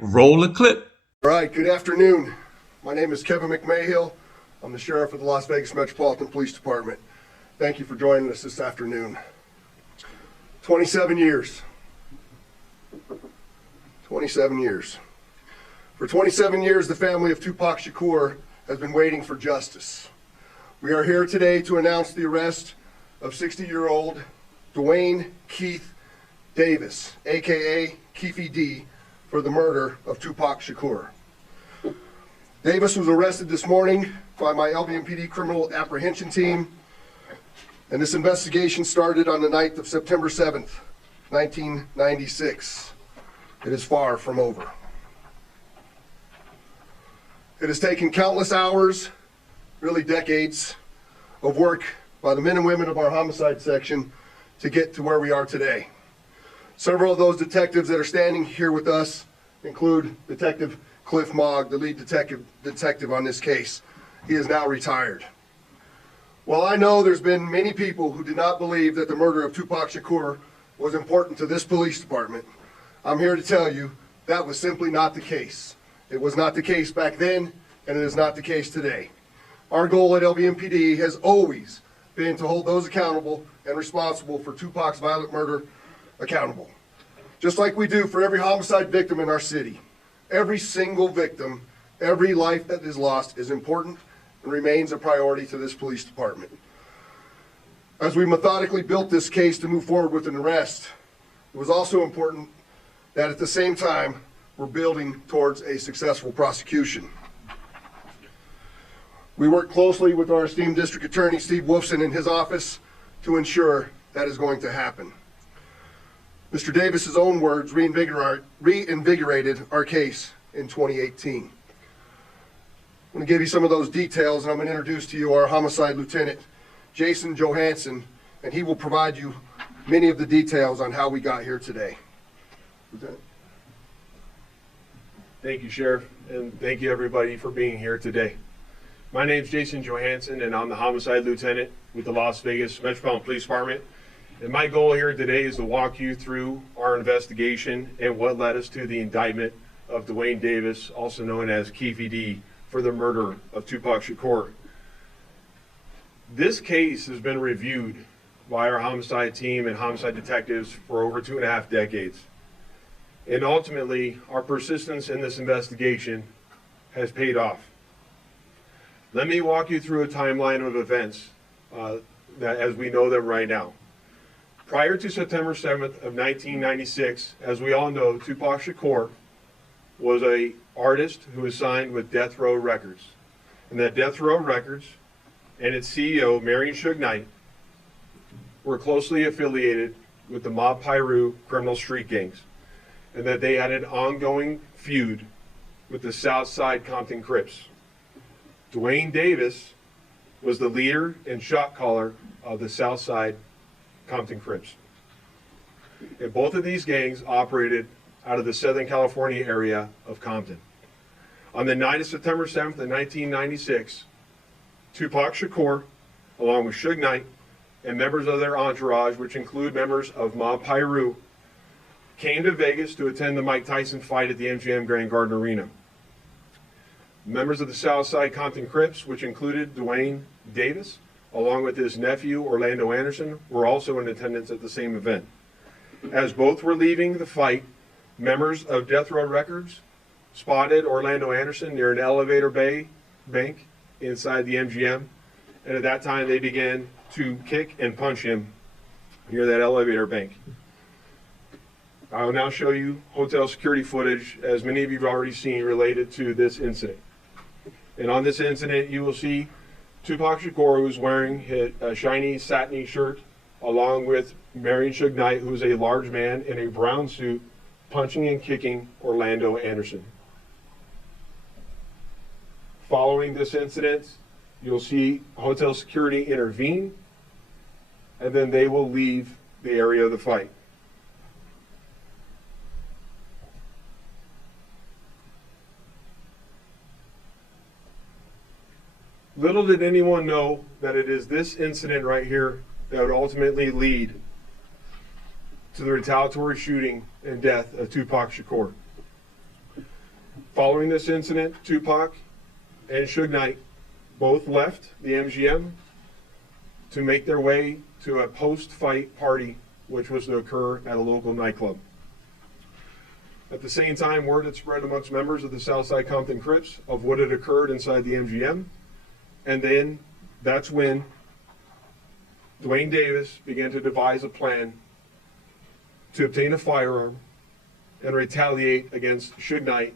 Roll the clip. All right, good afternoon. My name is Kevin McMahill. I'm the sheriff of the Las Vegas Metropolitan Police Department. Thank you for joining us this afternoon. 27 years. 27 years. For 27 years, the family of Tupac Shakur has been waiting for justice. We are here today to announce the arrest of 60-year-old Duane Keith Davis, aka Keefy D, for the murder of Tupac Shakur. Davis was arrested this morning by my LVMPD criminal apprehension team, and this investigation started on the night of September 7th, 1996. It is far from over. It has taken countless hours, really decades, of work by the men and women of our homicide section to get to where we are today. Several of those detectives that are standing here with us include Detective Cliff Mogg, the lead detective on this case. He is now retired. While I know there's been many people who did not believe that the murder of Tupac Shakur was important to this police department, I'm here to tell you that was simply not the case. It was not the case back then, and it is not the case today. Our goal at LVMPD has always been to hold those accountable and responsible for Tupac's violent murder accountable. Just like we do for every homicide victim in our city. Every single victim, every life that is lost is important and remains a priority to this police department. As we methodically built this case to move forward with an arrest, it was also important that at the same time, we're building towards a successful prosecution. We work closely with our esteemed district attorney, Steve Wolfson, in his office to ensure that is going to happen. Mr. Davis's own words reinvigorated our case in 2018. I'm going to give you some of those details, and I'm going to introduce to you our homicide lieutenant, Jason Johansson, and he will provide you many of the details on how we got here today. Lieutenant. Thank you, Sheriff, and thank you everybody for being here today. My name is Jason Johansson, and I'm the homicide lieutenant with the Las Vegas Metropolitan Police Department. And my goal here today is to walk you through our investigation and what led us to the indictment of Duane Davis, also known as Keefy D, for the murder of Tupac Shakur. This case has been reviewed by our homicide team and homicide detectives for over 2.5 decades. And ultimately, our persistence in this investigation has paid off. Let me walk you through a timeline of events that as we know them right now. Prior to September 7th of 1996, as we all know, Tupac Shakur was an artist who was signed with Death Row Records. And that Death Row Records and its CEO, Marion Suge Knight, were closely affiliated with the Mob Piru criminal street gangs, and that they had an ongoing feud with the Southside Compton Crips. Duane Davis was the leader and shot caller of the Southside Compton Crips. And both of these gangs operated out of the Southern California area of Compton. On the night of September 7th of 1996, Tupac Shakur, along with Suge Knight, and members of their entourage, which include members of Mob Piru, came to Vegas to attend the Mike Tyson fight at the MGM Grand Garden Arena. Members of the Southside Compton Crips, which included Duane Davis, along with his nephew Orlando Anderson, were also in attendance at the same event. As both were leaving the fight, members of Death Row Records spotted Orlando Anderson near an elevator bank inside the MGM, and at that time they began to kick and punch him near that elevator bank. I will now show you hotel security footage, as many of you have already seen, related to this incident. And on this incident, you will see Tupac Shakur, who's wearing a shiny satiny shirt, along with Marion Suge Knight, who's a large man in a brown suit, punching and kicking Orlando Anderson. Following this incident, you'll see hotel security intervene, and then they will leave the area of the fight. Little did anyone know that it is this incident right here that would ultimately lead to the retaliatory shooting and death of Tupac Shakur. Following this incident, Tupac and Suge Knight both left the MGM to make their way to a post-fight party, which was to occur at a local nightclub. At the same time, word had spread amongst members of the Southside Compton Crips of what had occurred inside the MGM, and then that's when Duane Davis began to devise a plan to obtain a firearm and retaliate against Suge Knight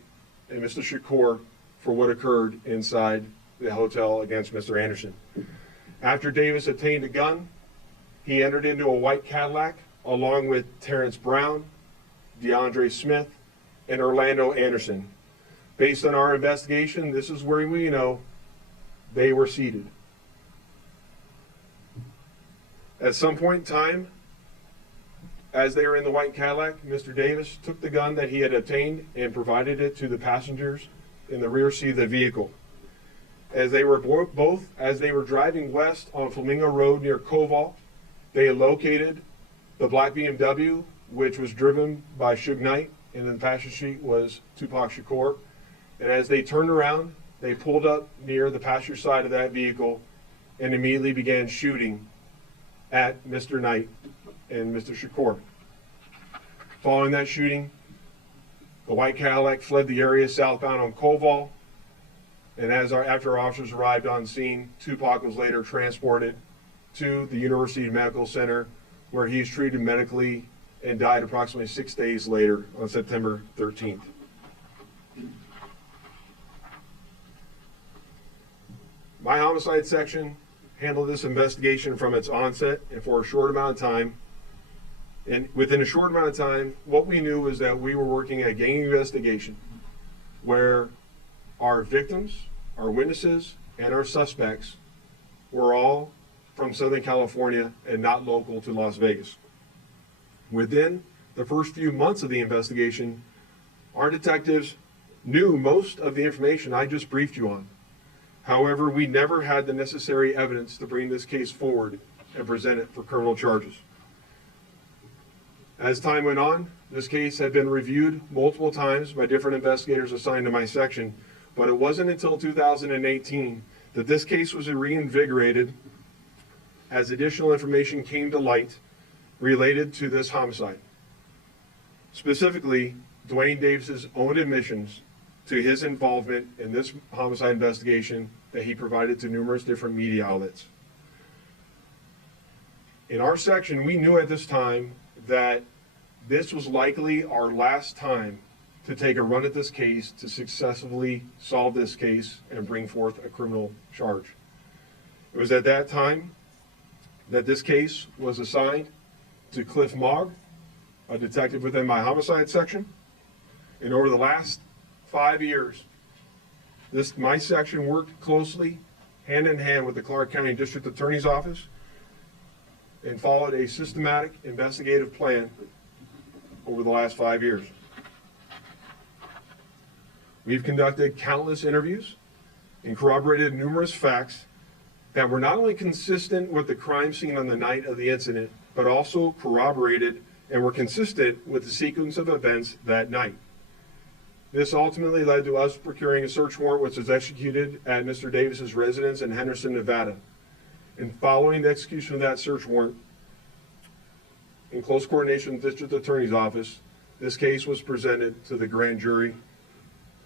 and Mr. Shakur for what occurred inside the hotel against Mr. Anderson. After Davis obtained a gun, he entered into a white Cadillac along with Terrence Brown, DeAndre Smith, and Orlando Anderson. Based on our investigation, this is where we know they were seated. At some point in time, as they were in the white Cadillac, Mr. Davis took the gun that he had obtained and provided it to the passengers in the rear seat of the vehicle. As they were driving west on Flamingo Road near Koval, they located the black BMW, which was driven by Suge Knight, and in the passenger seat was Tupac Shakur. And as they turned around, they pulled up near the passenger side of that vehicle and immediately began shooting at Mr. Knight and Mr. Shakur. Following that shooting, the white Cadillac fled the area southbound on Koval, and after our officers arrived on scene, Tupac was later transported to the University Medical Center, where he was treated medically and died approximately 6 days later on September 13th. My homicide section handled this investigation from its onset and for a short amount of time. And within a short amount of time, what we knew was that we were working a gang investigation where our victims, our witnesses, and our suspects were all from Southern California and not local to Las Vegas. Within the first few months of the investigation, our detectives knew most of the information I just briefed you on. However, we never had the necessary evidence to bring this case forward and present it for criminal charges. As time went on, this case had been reviewed multiple times by different investigators assigned to my section, but it wasn't until 2018 that this case was reinvigorated as additional information came to light related to this homicide. Specifically, Duane Davis's own admissions to his involvement in this homicide investigation that he provided to numerous different media outlets. In our section, we knew at this time that this was likely our last time to take a run at this case to successfully solve this case and bring forth a criminal charge. It was at that time that this case was assigned to Cliff Mogg, a detective within my homicide section. And over the last 5 years, my section worked closely, hand in hand with the Clark County District Attorney's Office and followed a systematic investigative plan over the last 5 years. We've conducted countless interviews and corroborated numerous facts that were not only consistent with the crime scene on the night of the incident, but also corroborated and were consistent with the sequence of events that night. This ultimately led to us procuring a search warrant which was executed at Mr. Davis's residence in Henderson, Nevada. And following the execution of that search warrant, in close coordination with the District Attorney's Office, this case was presented to the grand jury,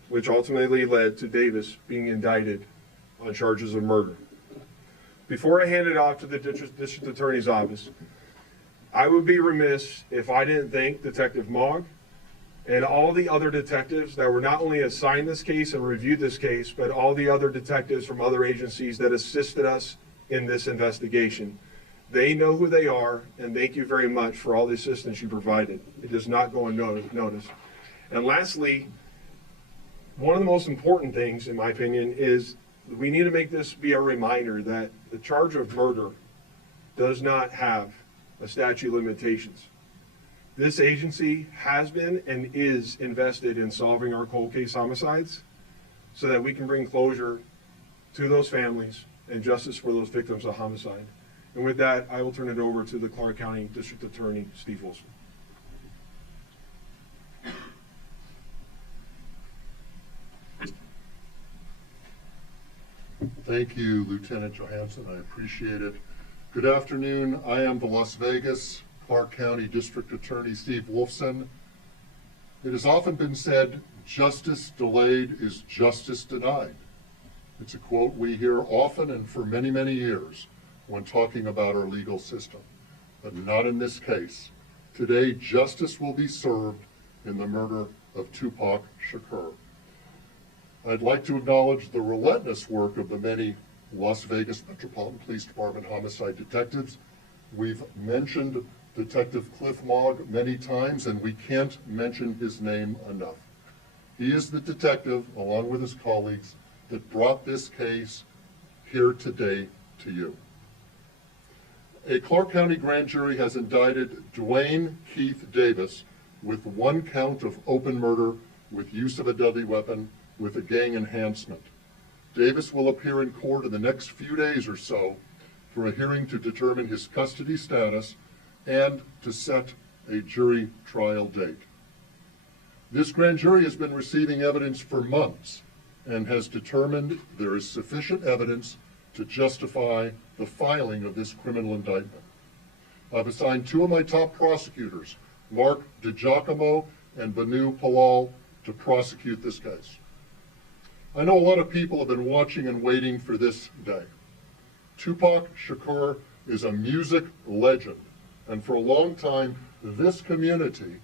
which ultimately led to Davis being indicted on charges of murder. Before I hand it off to the District Attorney's Office, I would be remiss if I didn't thank Detective Mogg and all the other detectives that were not only assigned this case and reviewed this case, but all the other detectives from other agencies that assisted us in this investigation. They know who they are, and thank you very much for all the assistance you provided. It does not go unnoticed. And lastly, one of the most important things, in my opinion, is we need to make this be a reminder that the charge of murder does not have a statute of limitations. This agency has been and is invested in solving our cold case homicides so that we can bring closure to those families and justice for those victims of homicide. And with that, I will turn it over to the Clark County District Attorney, Steve Wilson. Thank you, Lieutenant Johansson. I appreciate it. Good afternoon. I am the Las Vegas, Clark County District Attorney Steve Wolfson. It has often been said, justice delayed is justice denied. It's a quote we hear often and for many, many years when talking about our legal system, but not in this case. Today, justice will be served in the murder of Tupac Shakur. I'd like to acknowledge the relentless work of the many Las Vegas Metropolitan Police Department homicide detectives. We've mentioned Detective Cliff Mogg many times, and we can't mention his name enough. He is the detective, along with his colleagues, that brought this case here today to you. A Clark County grand jury has indicted Duane Keith Davis with 1 count of open murder with use of a deadly weapon with a gang enhancement. Davis will appear in court in the next few days or so for a hearing to determine his custody status and to set a jury trial date. This grand jury has been receiving evidence for months and has determined there is sufficient evidence to justify the filing of this criminal indictment. I've assigned 2 of my top prosecutors, Mark DiGiacomo and Banu Palal, to prosecute this case. I know a lot of people have been watching and waiting for this day. Tupac Shakur is a music legend, and for a long time, this community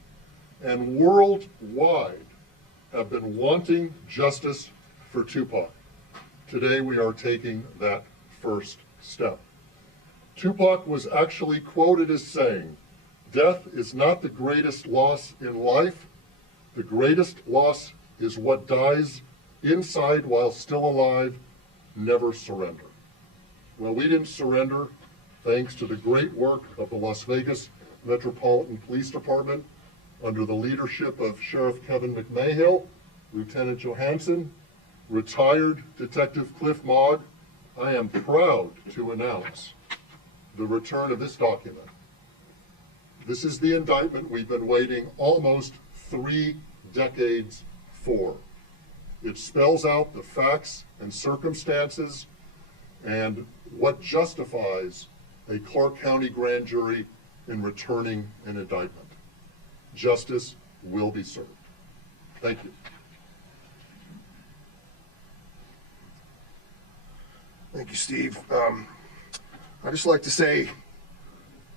and worldwide have been wanting justice for Tupac. Today, we are taking that first step. Tupac was actually quoted as saying, "Death is not the greatest loss in life. The greatest loss is what dies inside while still alive. Never surrender." Well, we didn't surrender thanks to the great work of the Las Vegas Metropolitan Police Department under the leadership of Sheriff Kevin McMahill, Lieutenant Johansson, retired Detective Cliff Mogg. I am proud to announce the return of this document. This is the indictment we've been waiting almost 3 decades for. It spells out the facts and circumstances and what justifies a Clark County grand jury in returning an indictment. Justice will be served. Thank you. Thank you, Steve. I'd just like to say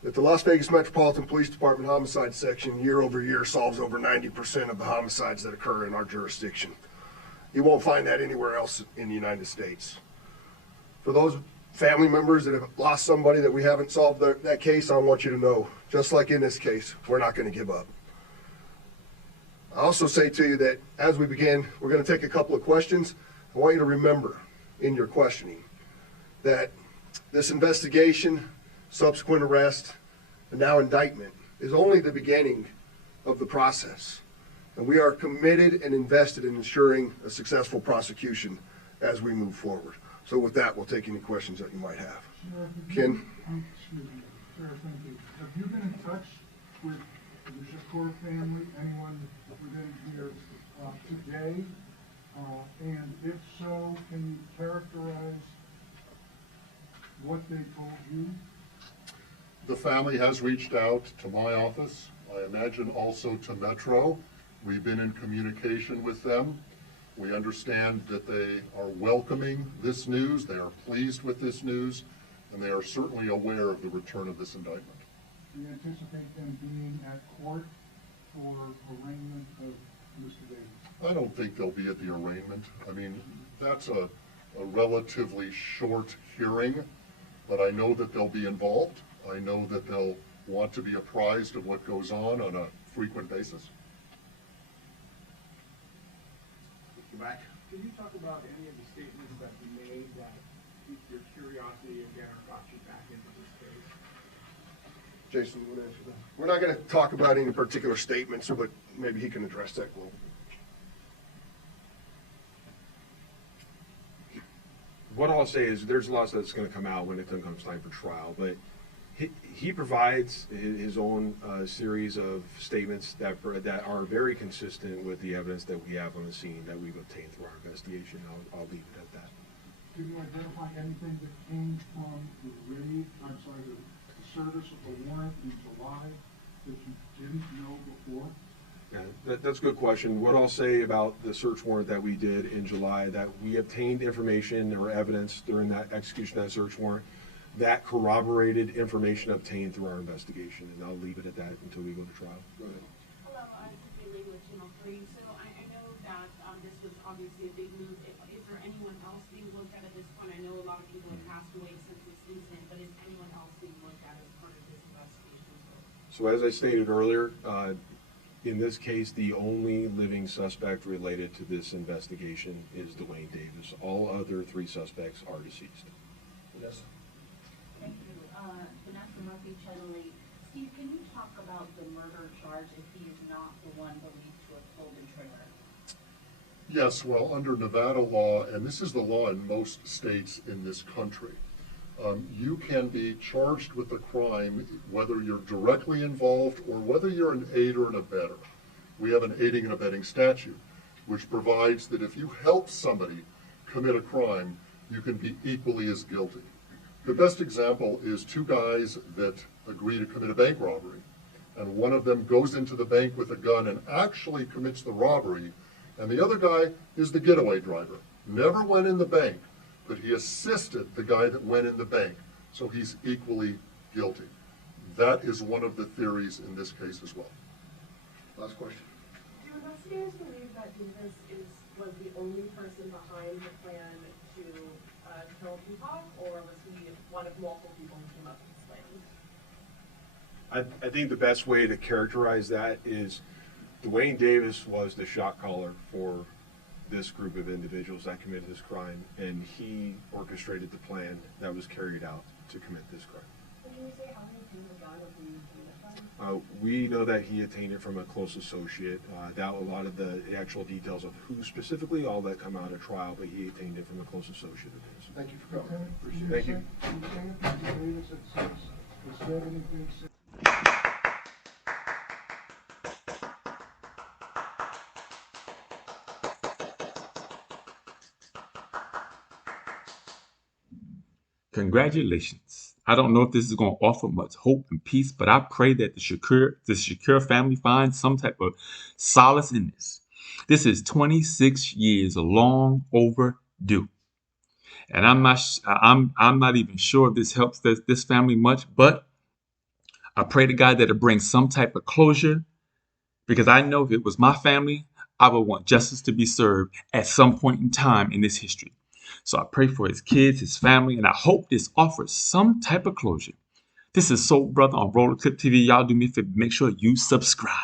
that the Las Vegas Metropolitan Police Department Homicide Section year over year solves over 90% of the homicides that occur in our jurisdiction. You won't find that anywhere else in the United States. For those family members that have lost somebody that we haven't solved that case, I want you to know, just like in this case, we're not going to give up. I also say to you that as we begin, we're going to take a couple of questions. I want you to remember in your questioning that this investigation, subsequent arrest, and now indictment is only the beginning of the process. And we are committed and invested in ensuring a successful prosecution as we move forward. So with that, we'll take any questions that you might have. Ken? Excuse me, Sheriff, thank you. Have you been in touch with the Shakur family, anyone within here today? And if so, can you characterize what they told you? The family has reached out to my office. I imagine also to Metro. We've been in communication with them. We understand that they are welcoming this news, they are pleased with this news, and they are certainly aware of the return of this indictment. Do you anticipate them being at court for arraignment of Mr. Davis? I don't think they'll be at the arraignment. I mean, that's a relatively short hearing, but I know that they'll be involved. I know that they'll want to be apprised of what goes on a frequent basis. Back. Can you talk about any of the statements that you made that piqued your curiosity again or got you back into this case? Jason, you want to answer that? We're not going to talk about any particular statements, but maybe he can address that. What I'll say is there's a lot that's going to come out when it comes time for trial, but he provides his own series of statements that are very consistent with the evidence that we have on the scene that we've obtained through our investigation. I'll leave it at that. can you identify anything that came from the raid, the service of the warrant in July that you didn't know before? Yeah, that's a good question. What I'll say about the search warrant that we did in July, that we obtained information or evidence during that execution of that search warrant that corroborated information obtained through our investigation, and I'll leave it at that until we go to trial. Go ahead. Hello, this is Lee with Channel 3. So I know that this was obviously a big move. Is there anyone else being looked at this point? I know a lot of people have passed away since this incident, but is anyone else being looked at as part of this investigation? So as I stated earlier, in this case, the only living suspect related to this investigation is Duane Davis. All other 3 suspects are deceased. Yes. Thank you. Vanessa Murphy, Channel 8. Steve, can you talk about the murder charge if he is not the one believed to have pulled the trigger? Yes, well, under Nevada law, and this is the law in most states in this country, you can be charged with the crime whether you're directly involved or whether you're an aider and abetter. We have an aiding and abetting statute, which provides that if you help somebody commit a crime, you can be equally as guilty. The best example is 2 guys that agree to commit a bank robbery, and one of them goes into the bank with a gun and actually commits the robbery, and the other guy is the getaway driver. Never went in the bank, but he assisted the guy that went in the bank, so he's equally guilty. That is one of the theories in this case as well. Last question. Do investigators believe that Davis was the only person behind the plan to kill Tupac, or was he one of multiple people who came up with this plan? I think the best way to characterize that is Duane Davis was the shot caller for this group of individuals that committed this crime, and he orchestrated the plan that was carried out to commit this crime. Can you say how he obtained the gun, or who he obtained it from? We know that he attained it from a close associate. A lot of the actual details of who specifically, all that come out of trial, but he attained it from a close associate of his. Thank you for coming. Appreciate it. Thank you. Davis had said anything since? Congratulations. I don't know if this is going to offer much hope and peace, but I pray that the Shakur family finds some type of solace in this. This is 26 years long overdue. And I'm not even sure if this helps this family much, but I pray to God that it brings some type of closure, because I know if it was my family, I would want justice to be served at some point in time in this history. So I pray for his kids, his family, and I hope this offers some type of closure. This is Soul Brother on Roller Clip TV. Y'all do me a favor, make sure you subscribe.